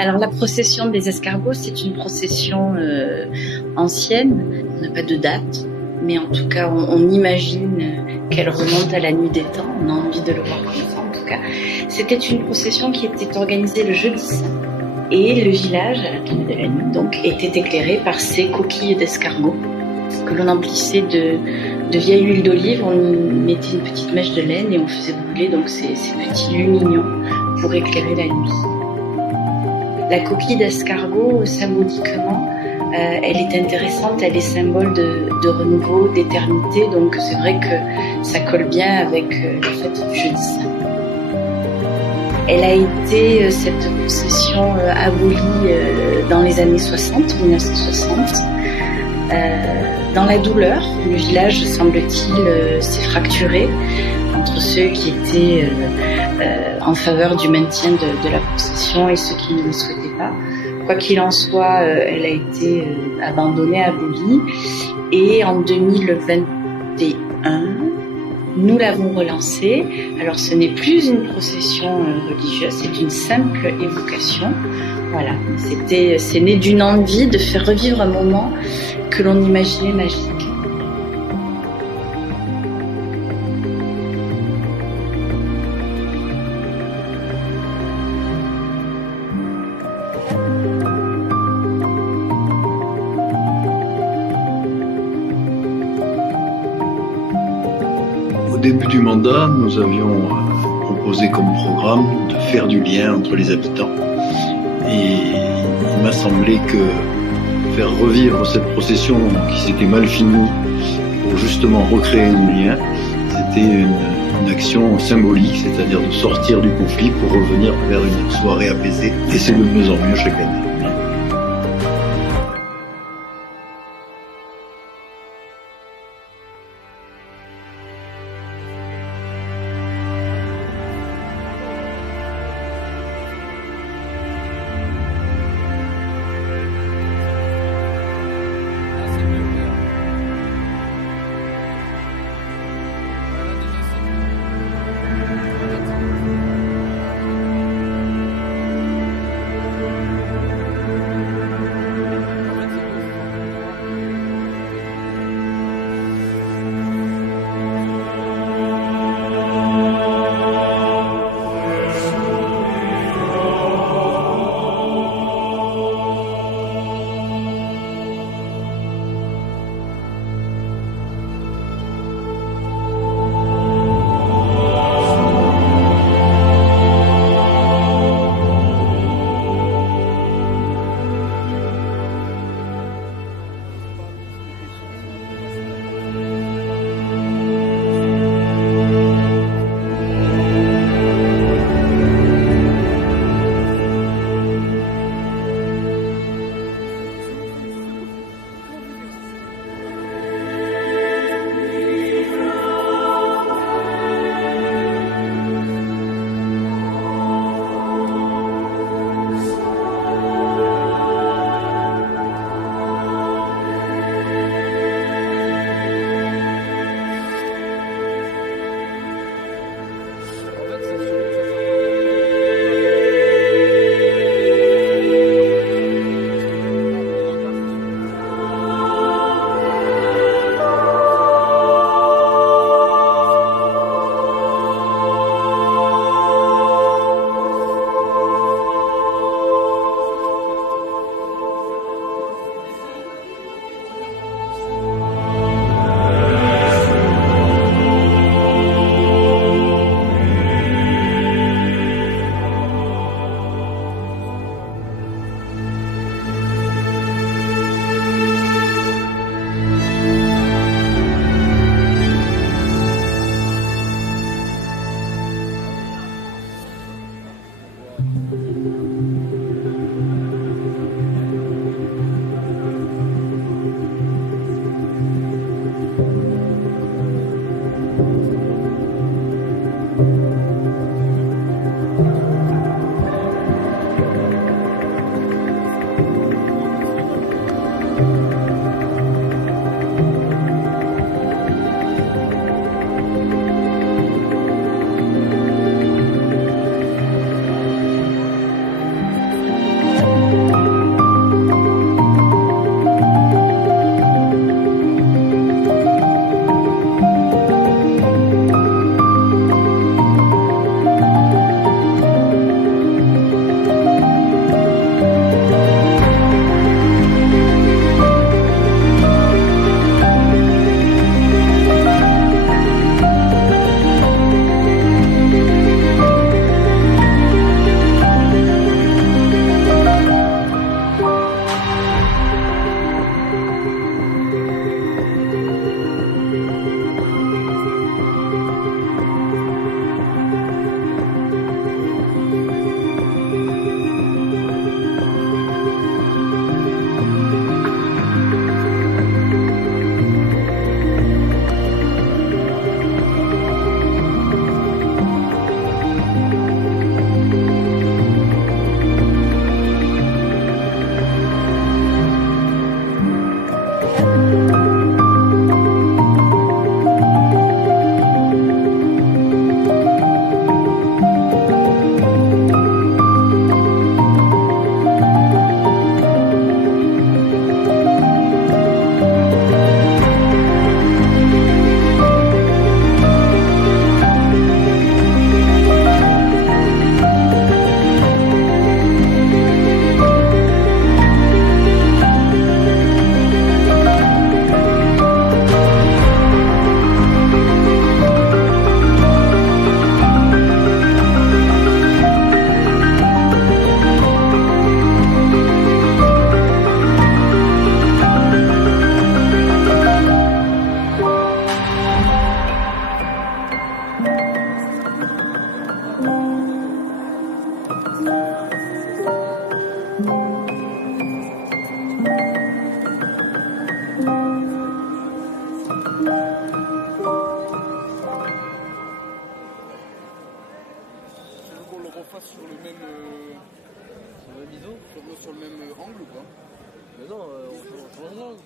Alors la procession des escargots, c'est une procession ancienne. On n'a pas de date, mais en tout cas, on imagine qu'elle remonte à la nuit des temps. On a envie de le voir comme ça, en tout cas. C'était une procession qui était organisée le jeudi saint. Et le village, à la tombée de la nuit, donc, était éclairé par ces coquilles d'escargots que l'on emplissait de vieille huile d'olive. On y mettait une petite mèche de laine et on faisait brûler donc ces petits lumignons pour éclairer la nuit. La coquille d'escargot, symboliquement, elle est intéressante, elle est symbole de renouveau, d'éternité, donc c'est vrai que ça colle bien avec la fête du jeudi saint. Elle a été, cette procession, abolie dans les années 1960. Dans la douleur, le village, semble-t-il, s'est fracturé entre ceux qui étaient en faveur du maintien de la procession et ceux qui ne le souhaitaient pas. Quoi qu'il en soit, elle a été abandonnée, abolie. Et en 2021, nous l'avons relancée. Alors ce n'est plus une procession religieuse, c'est une simple évocation. Voilà, c'est né d'une envie de faire revivre un moment que l'on imaginait magique. Au début du mandat, nous avions proposé comme programme de faire du lien entre les habitants. Et il m'a semblé que faire revivre cette procession qui s'était mal finie pour justement recréer un lien, c'était une action symbolique, c'est-à-dire de sortir du conflit pour revenir vers une soirée apaisée. Et c'est de mieux en mieux chaque année. sur le même ISO sur le même angle ou pas? Mais non, on change l'angle.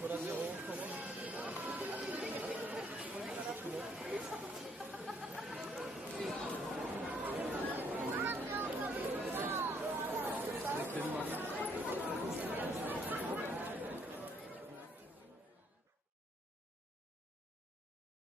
Voilà, 0.